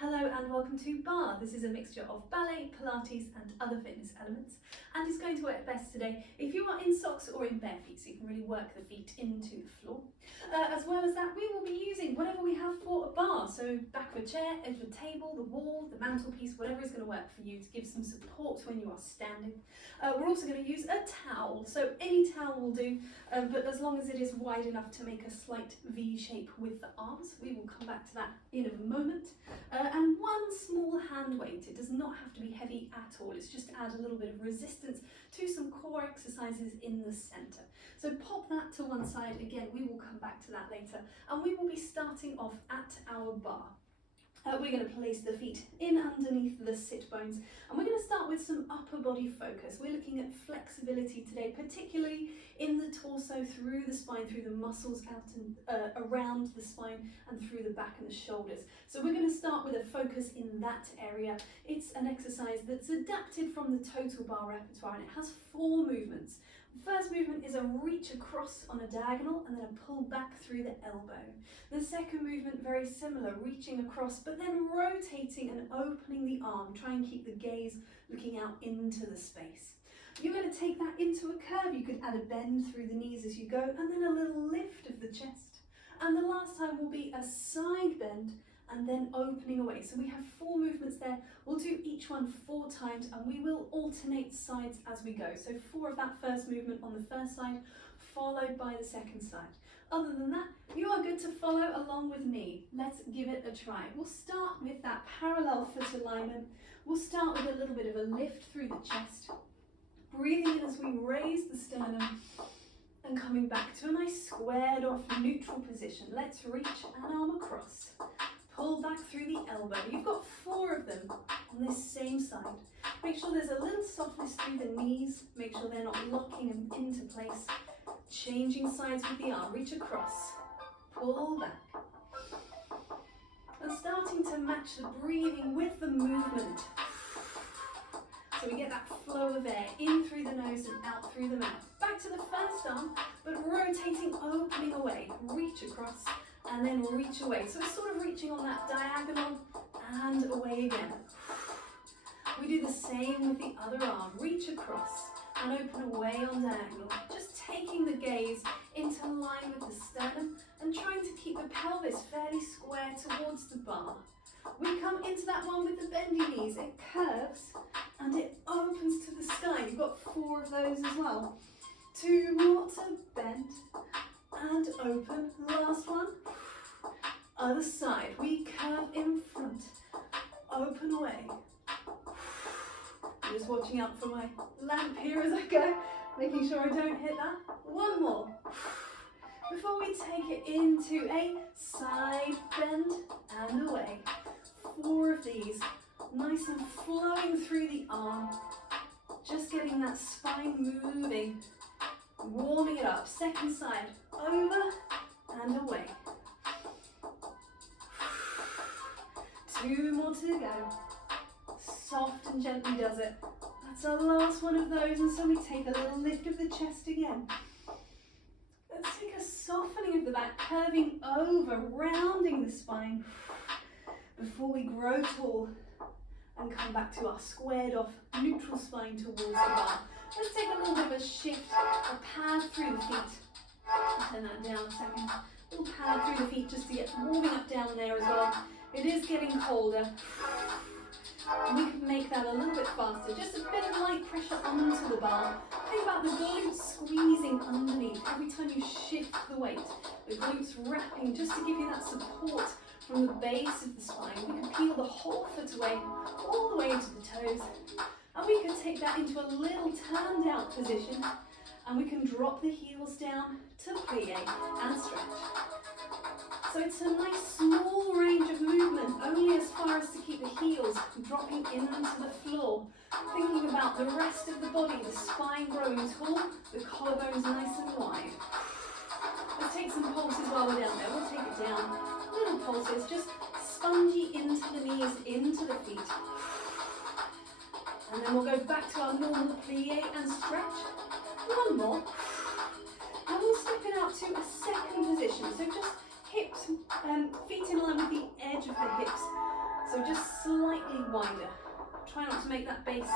Hello and welcome to Barre. This is a mixture of ballet, Pilates and other fitness elements, and it's going to work best today if you are in socks or in bare feet, so you can really work the feet into the floor. As well as that, we will be using whatever we have for a bar, so back of a chair, edge of a table, the wall, the mantelpiece, whatever is going to work for you to give some support when you are standing. We're also going to use a towel, so any towel will do, but as long as it is wide enough to make a slight V shape with the arms. We will come back to that in a moment. And one small hand weight. It does not have to be heavy at all. It's just to add a little bit of resistance to some core exercises in the centre. So pop that to one side. Again, we will come back to that later. And we will be starting off at our bar. We're going to place the feet in underneath the sit bones, and we're going to start with some upper body focus. We're looking at flexibility today, particularly in the torso, through the spine, through the muscles out and around the spine and through the back and the shoulders. So we're going to start with a focus in that area. It's an exercise that's adapted from the Total Barre repertoire, and it has 4 movements. The first movement is a reach across on a diagonal and then a pull back through the elbow. The second movement, very similar, reaching across but then rotating and opening the arm. Try and keep the gaze looking out into the space. You're going to take that into a curve. You could add a bend through the knees as you go and then a little lift of the chest. And the last time will be a side bend and then opening away. So we have 4 movements there. We'll do each one 4 times and we will alternate sides as we go. So 4 of that first movement on the first side, followed by the second side. Other than that, you are good to follow along with me. Let's give it a try. We'll start with that parallel foot alignment. We'll start with a little bit of a lift through the chest. Breathing in as we raise the sternum and coming back to a nice squared off neutral position. Let's reach an arm across. Pull back through the elbow. You've got 4 of them on this same side. Make sure there's a little softness through the knees. Make sure they're not locking them into place. Changing sides with the arm. Reach across. Pull back. And starting to match the breathing with the movement. So we get that flow of air in through the nose and out through the mouth. Back to the first arm, but rotating, opening away. Reach across. And then reach away. So we're sort of reaching on that diagonal and away again. We do the same with the other arm. Reach across and open away on diagonal. Just taking the gaze into line with the sternum and trying to keep the pelvis fairly square towards the bar. We come into that one with the bendy knees. It curves and it opens to the sky. You've got 4 of those as well. 2 more to bend and open. Last one. Other side. We curve in front. Open away. I'm just watching out for my lamp here as I go, making sure I don't hit that. 1 more. Before we take it into a side bend and away. 4 of these. Nice and flowing through the arm. Just getting that spine moving. Warming it up. Second side. Over and away. 2 more to go. Soft and gently does it. That's our last one of those, and so we take a little lift of the chest again. Let's take a softening of the back, curving over, rounding the spine before we grow tall and come back to our squared off neutral spine towards the bar. Let's take a little bit of a shift, a pad through the feet. Turn that down a second. A little pad through the feet just to get warming up down there as well. It is getting colder. And we can make that a little bit faster. Just a bit of light pressure onto the bar. Think about the glutes squeezing underneath every time you shift the weight. The glutes wrapping just to give you that support from the base of the spine. We can peel the whole foot away, all the way into the toes. And we can take that into a little turned out position. And we can drop the heels down to plie and stretch. So it's a nice small range of movement, only as far as to keep the heels dropping into the floor. Thinking about the rest of the body, the spine growing tall, the collarbones nice and wide. Let's take some pulses while we're down there. We'll take it down. Little pulses, just spongy into the knees, into the feet. And then we'll go back to our normal plie and stretch. 1 more. And we'll step it out to a second position. So just hips, feet in line with the edge of the hips. So just slightly wider. Try not to make that base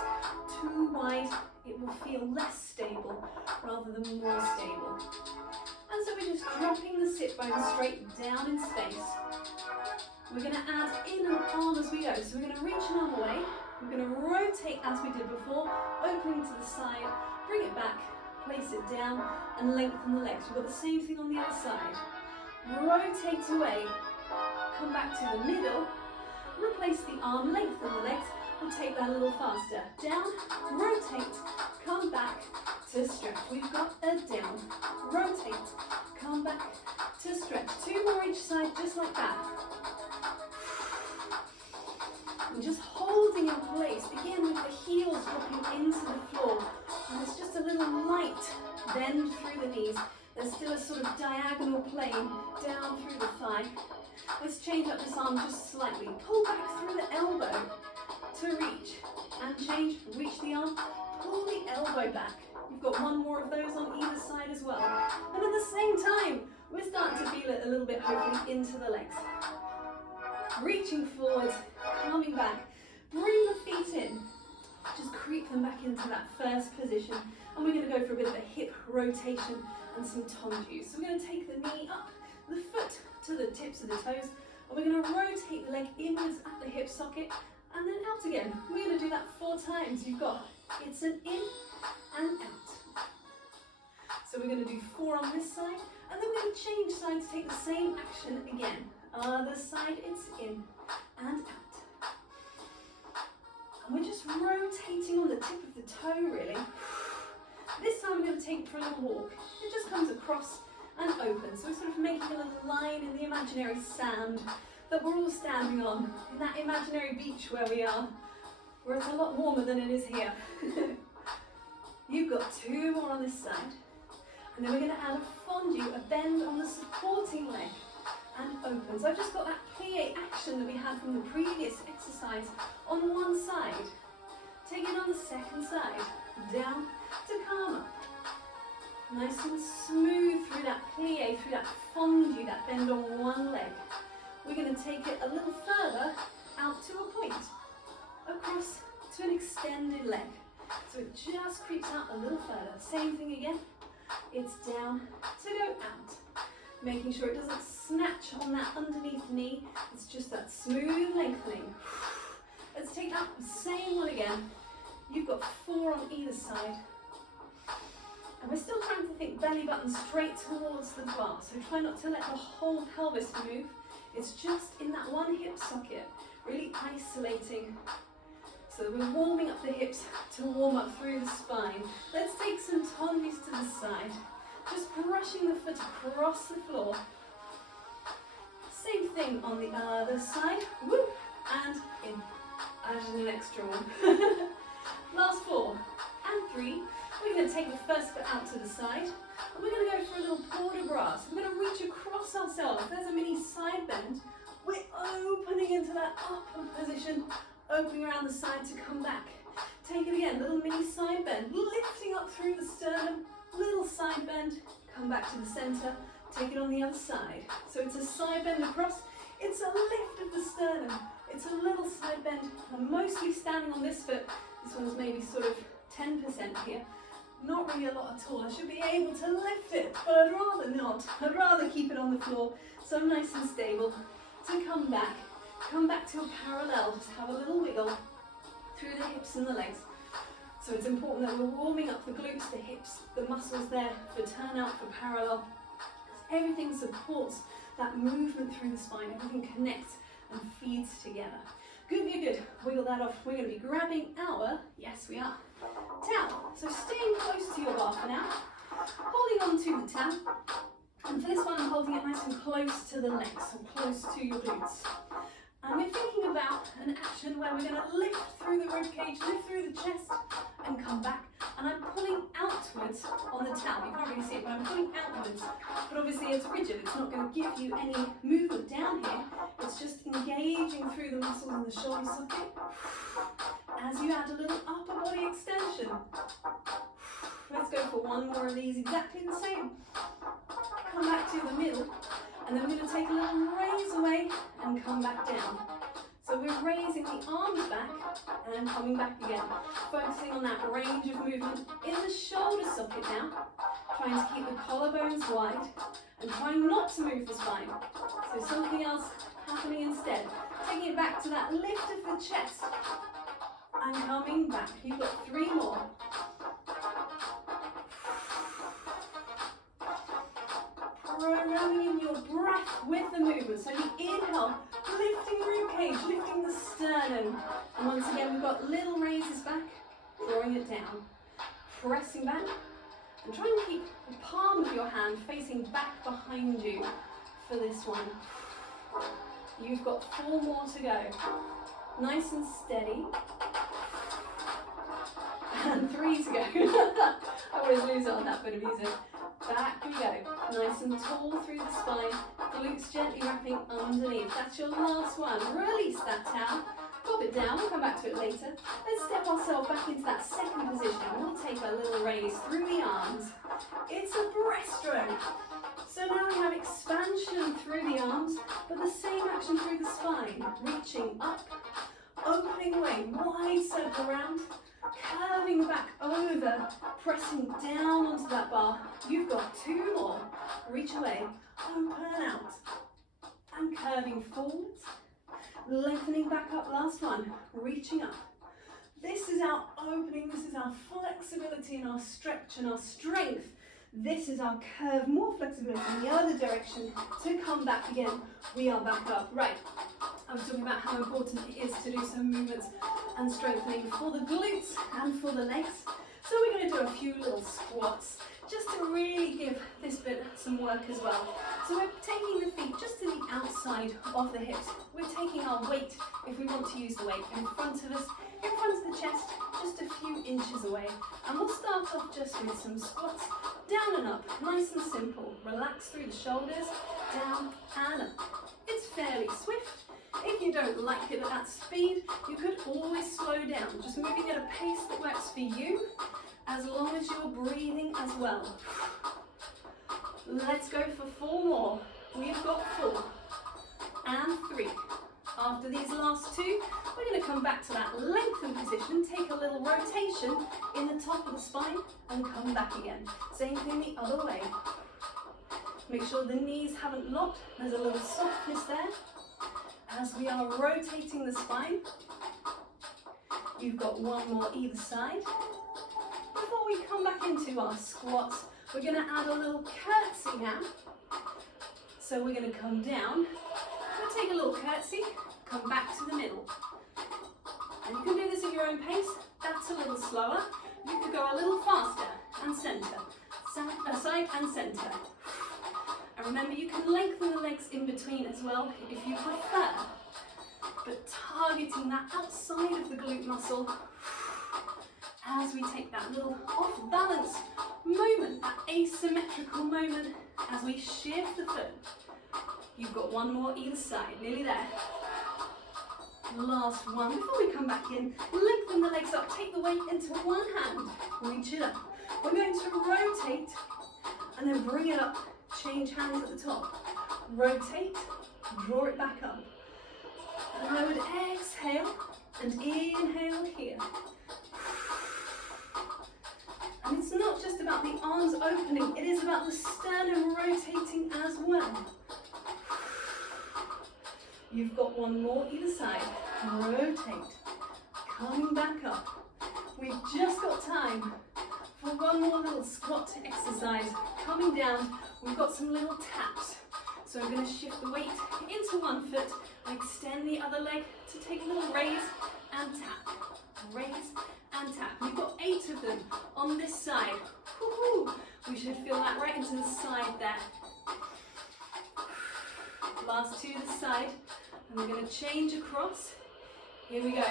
too wide. It will feel less stable rather than more stable. And so we're just dropping the sit bones straight down in space. We're going to add in an arm as we go. So we're going to reach an arm away. We're going to rotate as we did before, opening to the side, bring it back, place it down, and lengthen the legs. We've got the same thing on the other side. Rotate away, come back to the middle, replace the arm, lengthen the legs. We'll take that a little faster. Down, rotate, come back to stretch. We've got a down, rotate, come back to stretch. 2 more each side, just like that. And just holding in place, again with the heels dropping into the floor. And it's just a little light bend through the knees. There's still a sort of diagonal plane down through the thigh. Let's change up this arm just slightly. Pull back through the elbow to reach and change. Reach the arm, pull the elbow back. You've got 1 more of those on either side as well. And at the same time, we're starting to feel it a little bit, hopefully, into the legs. Reaching forward, coming back. Bring the feet in. Just creep them back into that first position. And we're going to go for a bit of a hip rotation and some tendus. So we're going to take the knee up, the foot to the tips of the toes, and we're going to rotate the leg inwards at the hip socket and then out again. We're going to do that 4 times. You've got, it's an in and out. So we're going to do 4 on this side, and then we're going to change sides, take the same action again. Other side, it's in and out. And we're just rotating on the tip of the toe, really. This time we're going to take it for a little walk. It just comes across and open. So we're sort of making a little line in the imaginary sand that we're all standing on, in that imaginary beach where we are, where it's a lot warmer than it is here. You've got 2 more on this side. And then we're going to add a fondue, a bend on the supporting leg, and open. So I've just got that plie action that we had from the previous exercise on one side. Take it on the second side, down to calm up. Nice and smooth through that plie, through that fondue, that bend on one leg. We're going to take it a little further out to a point, across to an extended leg. So it just creeps out a little further. Same thing again. It's down to go out. Making sure it doesn't snatch on that underneath knee. It's just that smooth lengthening. Let's take that same one again. You've got 4 on either side. And we're still trying to think belly button straight towards the bar. So try not to let the whole pelvis move. It's just in that one hip socket, really isolating. So we're warming up the hips to warm up through the spine. Let's take some tendus to the side. Just brushing the foot across the floor. Same thing on the other side. Woo! And in. Add an extra one. Last 4. And 3. We're going to take the first foot out to the side. And we're going to go for a little port de bras. We're going to reach across ourselves. There's a mini side bend. We're opening into that upper position. Opening around the side to come back. Take it again. Little mini side bend. Lifting up through the sternum. Little side bend, come back to the center, take it on the other side. So it's a side bend across, it's a lift of the sternum, it's a little side bend. I'm mostly standing on this foot. This one's maybe sort of 10% here. Not really a lot at all. I should be able to lift it, but I'd rather not. I'd rather keep it on the floor, so I'm nice and stable. To come back to a parallel, just have a little wiggle through the hips and the legs. So it's important that we're warming up the glutes, the hips, the muscles there for turnout, for parallel. Everything supports that movement through the spine. Everything connects and feeds together. Good, good, good. Wiggle that off. We're going to be grabbing our, yes we are, towel. So staying close to your bar for now. Holding on to the towel. And for this one I'm holding it nice and close to the legs, so close to your glutes. And we're thinking about an action where we're going to lift through the ribcage, lift through the chest, and come back. And I'm pulling outwards on the towel. You can't really see it, but I'm pulling outwards. But obviously it's rigid. It's not going to give you any movement down here. It's just engaging through the muscles in the shoulder socket. As you add a little upper body extension. Let's go for 1 more of these, exactly the same. Come back to the middle. And then we're going to take a little raise away and come back down. So So we're raising the arms back and then coming back again. Focusing on that range of movement in the shoulder socket now. Trying to keep the collarbones wide and trying not to move the spine. So something else happening instead. Taking it back to that lift of the chest and coming back. You've got 3 more. Programming in your breath with the movement. So the inhale, lifting the rib cage, lifting the sternum. And once again, we've got little raises back, drawing it down. Pressing back. And try and keep the palm of your hand facing back behind you for this one. You've got 4 more to go. Nice and steady. And 3 to go. I always lose it on that bit of music. Back we go. Nice and tall through the spine. Glutes gently wrapping underneath. That's your last one. Release that towel. Pop it down. We'll come back to it later. Let's step ourselves back into that second position. We'll take a little raise through the arms. It's a breaststroke. So now we have expansion through the arms, but the same action through the spine. Reaching up, opening away, wide circle round, curving back over, pressing down onto that bar. You've got 2 more. Reach away, open out, and curving forwards, lengthening back up. Last one, reaching up. This is our opening, this is our flexibility and our stretch and our strength. This is our curve, more flexibility in the other direction to come back again. We are back up. Right, I was talking about how important it is to do some movements and strengthening for the glutes and for the legs. So we're going to do a few little squats just to really give this bit some work as well. So we're taking the feet just to the outside of the hips. We're taking our weight, if we want to use the weight, in front of us, in front of the chest, just a few inches away. And we'll start off just with some squats, down and up, nice and simple. Relax through the shoulders, down and up. It's fairly swift. If you don't like it at that speed, you could always slow down, just moving at a pace that works for you, as long as you're breathing as well. Let's go for 4 more. We've got 4 and 3. After these last 2, we're going to come back to that lengthened position, take a little rotation in the top of the spine and come back again. Same thing the other way. Make sure the knees haven't locked, there's a little softness there. As we are rotating the spine, you've got 1 more either side. Before we come back into our squats, we're going to add a little curtsy now. So we're going to come down, we'll take a little curtsy, come back to the middle. And you can do this at your own pace. That's a little slower. You could go a little faster and centre, side and centre. And remember, you can lengthen the legs in between as well if you prefer, but targeting that outside of the glute muscle as we take that little off balance moment, that asymmetrical moment as we shift the foot. You've got 1 more either side, nearly there. Last one. Before we come back in, lengthen the legs up, take the weight into one hand, reach it up. We're going to rotate and then bring it up, change hands at the top. Rotate, draw it back up. And I would exhale and inhale here. And it's not just about the arms opening, it is about the sternum rotating as well. You've got 1 more either side. Rotate, coming back up. We've just got time for 1 more little squat exercise. Coming down, we've got some little taps. So I'm going to shift the weight into one foot and extend the other leg to take a little raise and tap. Raise and tap. We've got 8 of them on this side. Woo-hoo. We should feel that right into the side there. Last 2 this side. And we're going to change across. Here we go. 8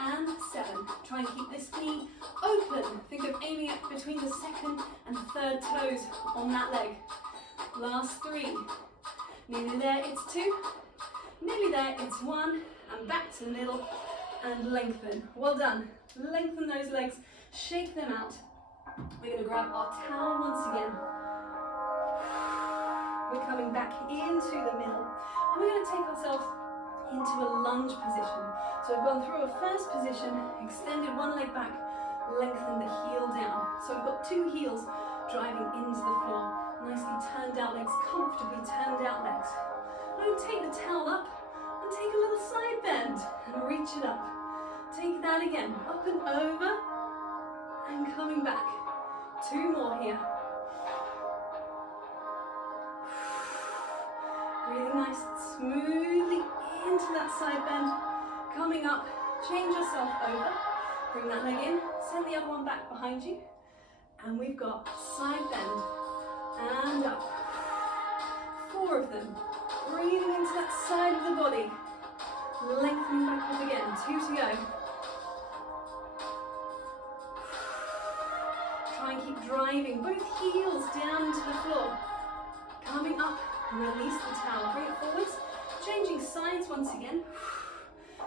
and 7. Try and keep this knee open. Think of aiming it between the 2nd and 3rd toes on that leg. Last 3. Nearly there, it's 2. Nearly there, it's 1. And back to the middle and lengthen. Well done. Lengthen those legs. Shake them out. We're going to grab our towel once again. We're coming back into the middle. And we're going to take ourselves into a lunge position. So I've gone through a first position, extended one leg back, lengthened the heel down. So we've got two heels driving into the floor. Nicely turned out legs, comfortably turned out legs. Now take the towel up and take a little side bend and reach it up. Take that again, up and over and coming back. Two more here. Breathing nice and smoothly into that side bend. Coming up, change yourself over. Bring that leg in, send the other one back behind you. And we've got side bend and up. Four of them. Breathing into that side of the body. Lengthening back up again. Two to go. Try and keep driving both heels down into the floor. Coming up, release the towel. Bring it forwards. Changing sides once again.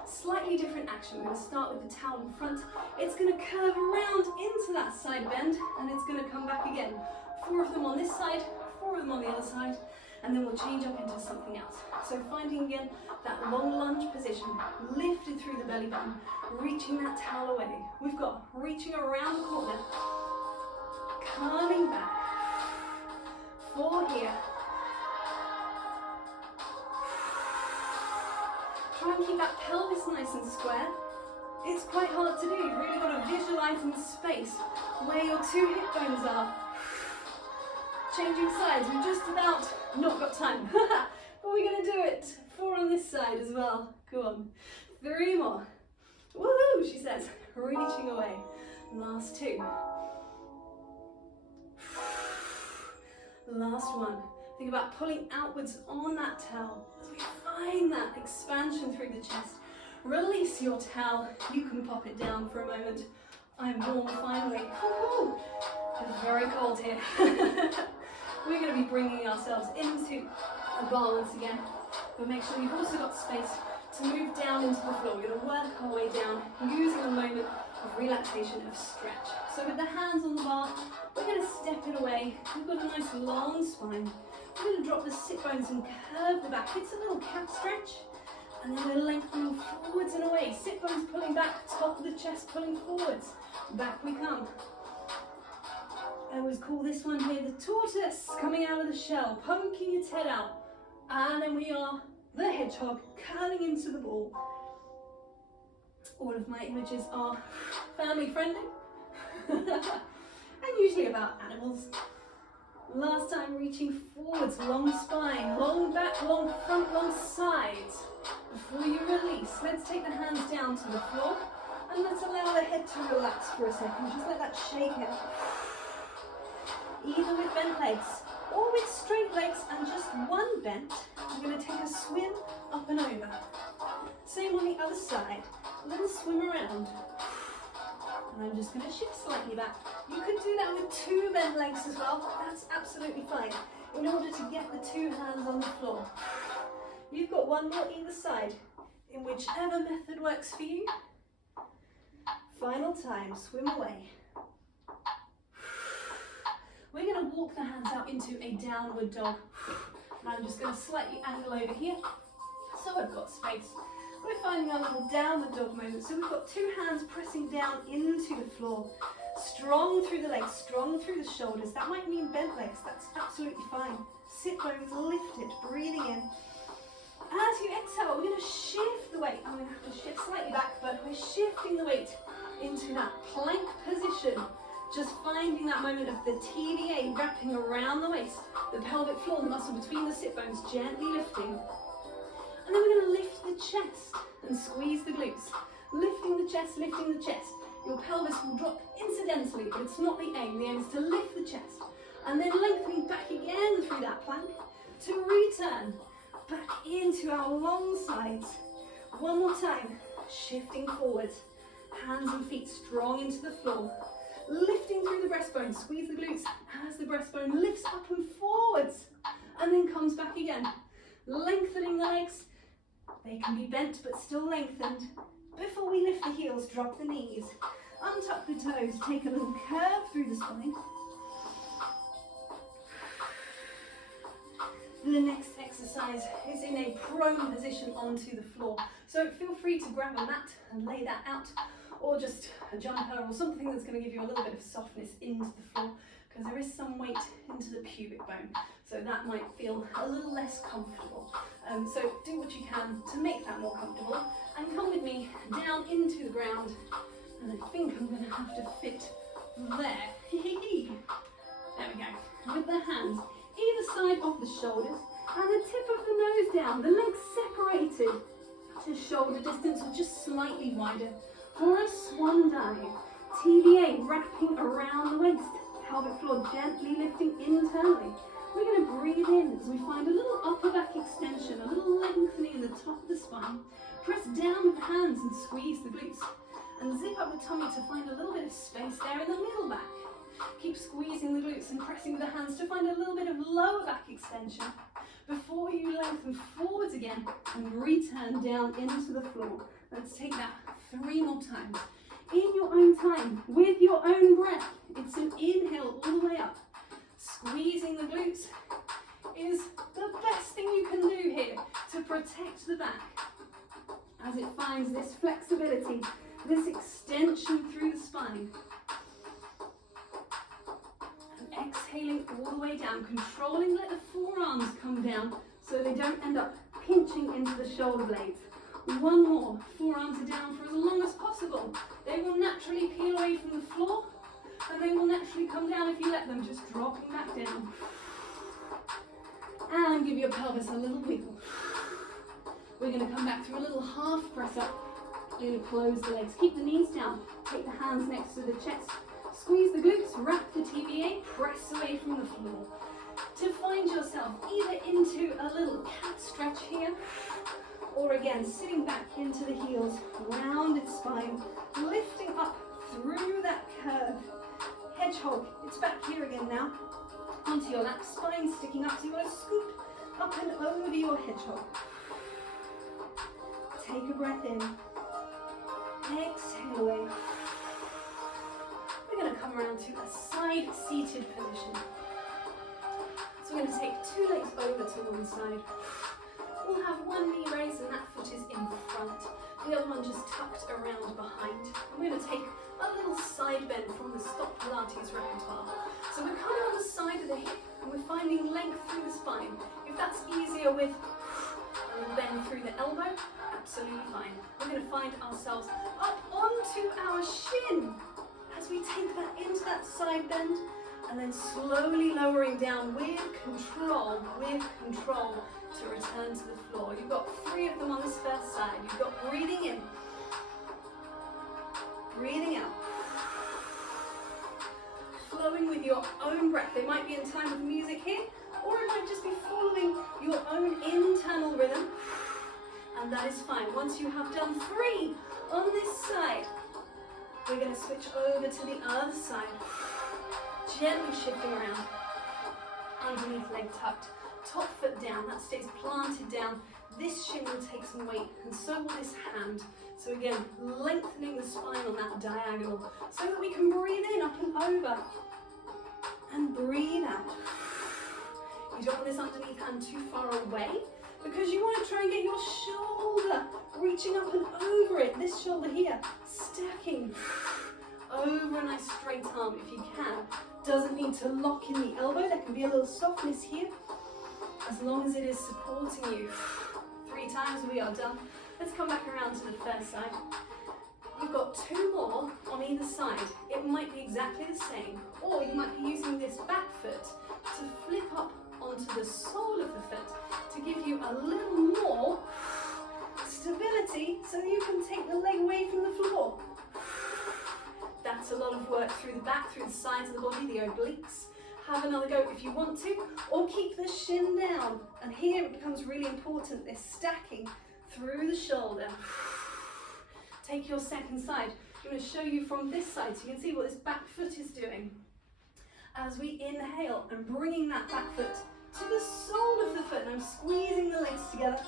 Slightly different action. We're going to start with the towel in front. It's going to curve around into that side bend and it's going to come back again. Four of them on this side, four of them on the other side, and then we'll change up into something else. So finding again that long lunge position, lifted through the belly button, reaching that towel away. We've got reaching around the corner, coming back. Four here. Try and keep that pelvis nice and square. It's quite hard to do. You've really got to visualize in space where your two hip bones are. Changing sides. We've just about not got time. But we're going to do it. Four on this side as well. Go on. Three more. Woohoo, she says. Reaching away. Last two. Last one. Think about pulling outwards on that towel as we find that expansion through the chest. Release your towel. You can pop it down for a moment. I'm warm finally. Woo-hoo. It's very cold here. We're going to be bringing ourselves into a bar once again, but make sure you've also got space to move down into the floor. We're going to work our way down using a moment of relaxation, of stretch. So with the hands on the bar, we're going to step it away. We've got a nice long spine. We're going to drop the sit bones and curve the back. It's a little cat stretch. And then we're lengthening forwards and away. Sit bones pulling back, top of the chest pulling forwards. Back we come. I always call this one here the tortoise, coming out of the shell, poking its head out. And then we are the hedgehog, curling into the ball. All of my images are family friendly and usually about animals. Last time, reaching forwards, long spine, long back, long front, long sides. Before you release, let's take the hands down to the floor and let's allow the head to relax for a second. Just let that shake out. Either with bent legs or with straight legs and just one bent, we're going to take a swim up and over. Same on the other side. A little swim around. And I'm just going to shift slightly back. You could do that with two bent legs as well. That's absolutely fine. In order to get the two hands on the floor. You've got one more either side. In whichever method works for you. Final time, swim away. We're going to walk the hands out into a downward dog. And I'm just going to slightly angle over here. So I've got space. We're finding our little downward dog moment. So we've got two hands pressing down into the floor. Strong through the legs, strong through the shoulders. That might mean bent legs. That's absolutely fine. Sit bones lifted, breathing in. As you exhale, we're going to shift the weight. I'm going to have to shift slightly back, but we're shifting the weight into that plank position. Just finding that moment of the TVA wrapping around the waist, the pelvic floor, the muscle between the sit bones, gently lifting. And then we're going to lift the chest and squeeze the glutes. Lifting the chest, lifting the chest. Your pelvis will drop incidentally, but it's not the aim. The aim is to lift the chest. And then lengthening back again through that plank to return back into our long sides. One more time, shifting forwards. Hands and feet strong into the floor. Lifting through the breastbone, squeeze the glutes as the breastbone lifts up and forwards and then comes back again. Lengthening the legs, they can be bent but still lengthened. Before we lift the heels, drop the knees, untuck the toes, take a little curve through the spine. The next exercise exercise is in a prone position onto the floor. So feel free to grab a mat and lay that out, or just a jumper or something that's going to give you a little bit of softness into the floor, because there is some weight into the pubic bone, so that might feel a little less comfortable. So do what you can to make that more comfortable, and come with me down into the ground, and I think I'm going to have to fit there. There we go. With the hands either side of the shoulders and the tip of the nose down, the legs separated to shoulder distance or just slightly wider for a swan dive. TVA wrapping around the waist, pelvic floor gently lifting internally. We're going to breathe in as we find a little upper back extension, a little lengthening in the top of the spine. Press down with the hands and squeeze the glutes, and zip up the tummy to find a little bit of space there in the middle back. Keep squeezing the glutes and pressing with the hands to find a little bit of lower back extension before you lengthen forwards again and return down into the floor. Let's take that 3 more times. In your own time, with your own breath. It's an inhale all the way up. Squeezing the glutes is the best thing you can do here to protect the back as it finds this flexibility, this extension through the spine. And exhaling all the way down, controlling, let the forearms come down so they don't end up pinching into the shoulder blades. 1 more, forearms are down for as long as possible. They will naturally peel away from the floor, and they will naturally come down if you let them, just dropping back down. And give your pelvis a little wiggle. We're going to come back through a little half press up. We're going to close the legs, keep the knees down, take the hands next to the chest, squeeze the glutes, wrap the TVA, press away from the floor. To find yourself either into a little cat stretch here, or again, sitting back into the heels, rounded spine, lifting up through that curve. Hedgehog, it's back here again now, onto your lap, spine sticking up, so you want to scoop up and over your hedgehog. Take a breath in, exhale away. We're going to come around to a side-seated position. So we're going to take 2 legs over to one side. We'll have 1 knee raised and that foot is in front. The other one just tucked around behind. And we're going to take a little side bend from the STOTT Pilates repertoire. So we're kind of on the side of the hip and we're finding length through the spine. If that's easier with a little bend through the elbow, absolutely fine. We're going to find ourselves up onto our shin as we take that into that side bend, and then slowly lowering down with control to return to the floor. You've got 3 of them on this first side. You've got breathing in, breathing out, flowing with your own breath. They might be in time with music here, or it might just be following your own internal rhythm, and that is fine. Once you have done 3 on this side, we're going to switch over to the other side, gently shifting around, underneath leg tucked, top foot down, that stays planted down. This shin will take some weight, and so will this hand. So again, lengthening the spine on that diagonal, so that we can breathe in, up and over, and breathe out. You don't want this underneath hand too far away, because you want to try and get your shoulder reaching up and over it. This shoulder here, stacking over a nice straight arm if you can. Doesn't need to lock in the elbow. There can be a little softness here, as long as it is supporting you. 3 times, we are done. Let's come back around to the first side. You've got 2 more on either side. It might be exactly the same, or you might be using this back foot to flip up onto the sole of the foot to give you a little more stability so you can take the leg away from the floor. That's a lot of work through the back, through the sides of the body, the obliques. Have another go if you want to, or keep the shin down. And here it becomes really important, this stacking through the shoulder. Take your second side. I'm going to show you from this side so you can see what this back foot is doing. As we inhale and bringing that back foot to the sole of the foot, and I'm squeezing the legs together,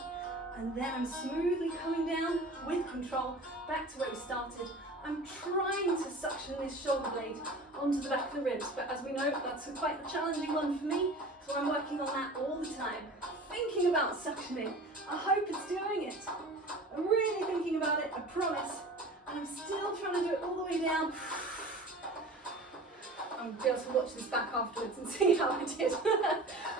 and then I'm smoothly coming down with control back to where we started. I'm trying to suction this shoulder blade onto the back of the ribs, but as we know, that's quite a challenging one for me, so I'm working on that all the time. thinking about suctioning. I hope it's doing it. I'm really thinking about it, I promise. And I'm still trying to do it all the way down. I'll be able to watch this back afterwards and see how I did.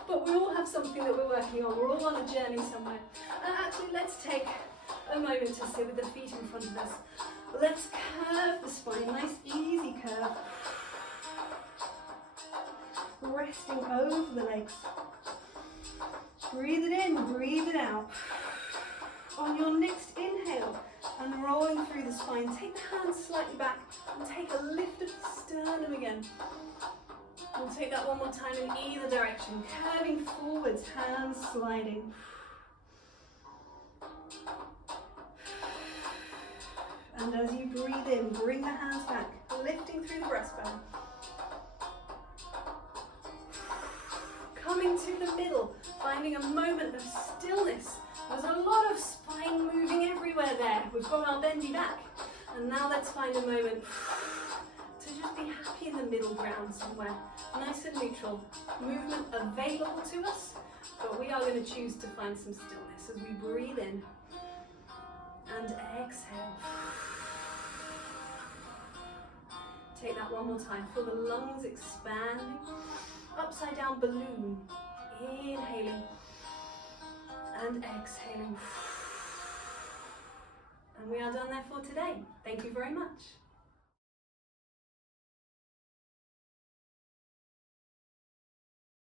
But we all have something that we're working on. We're all on a journey somewhere. And actually, let's take a moment to sit with the feet in front of us. Let's curve the spine, nice easy curve. Resting over the legs. Breathe it in, breathe it out. On your next inhale, and rolling through the spine, take the hands slightly back and take a lift of the sternum again. We'll take that one more time in either direction, curving forwards, hands sliding. And as you breathe in, bring the hands back, lifting through the breastbone. Coming to the middle, finding a moment of stillness. There's a lot of spine moving everywhere there. We've got our bendy back. And now let's find a moment to just be happy in the middle ground somewhere. Nice and neutral. Movement available to us, but we are going to choose to find some stillness as we breathe in and exhale. Take that one more time. Feel the lungs expanding. Upside down balloon. Inhaling and exhaling. And we are done there for today. Thank you very much.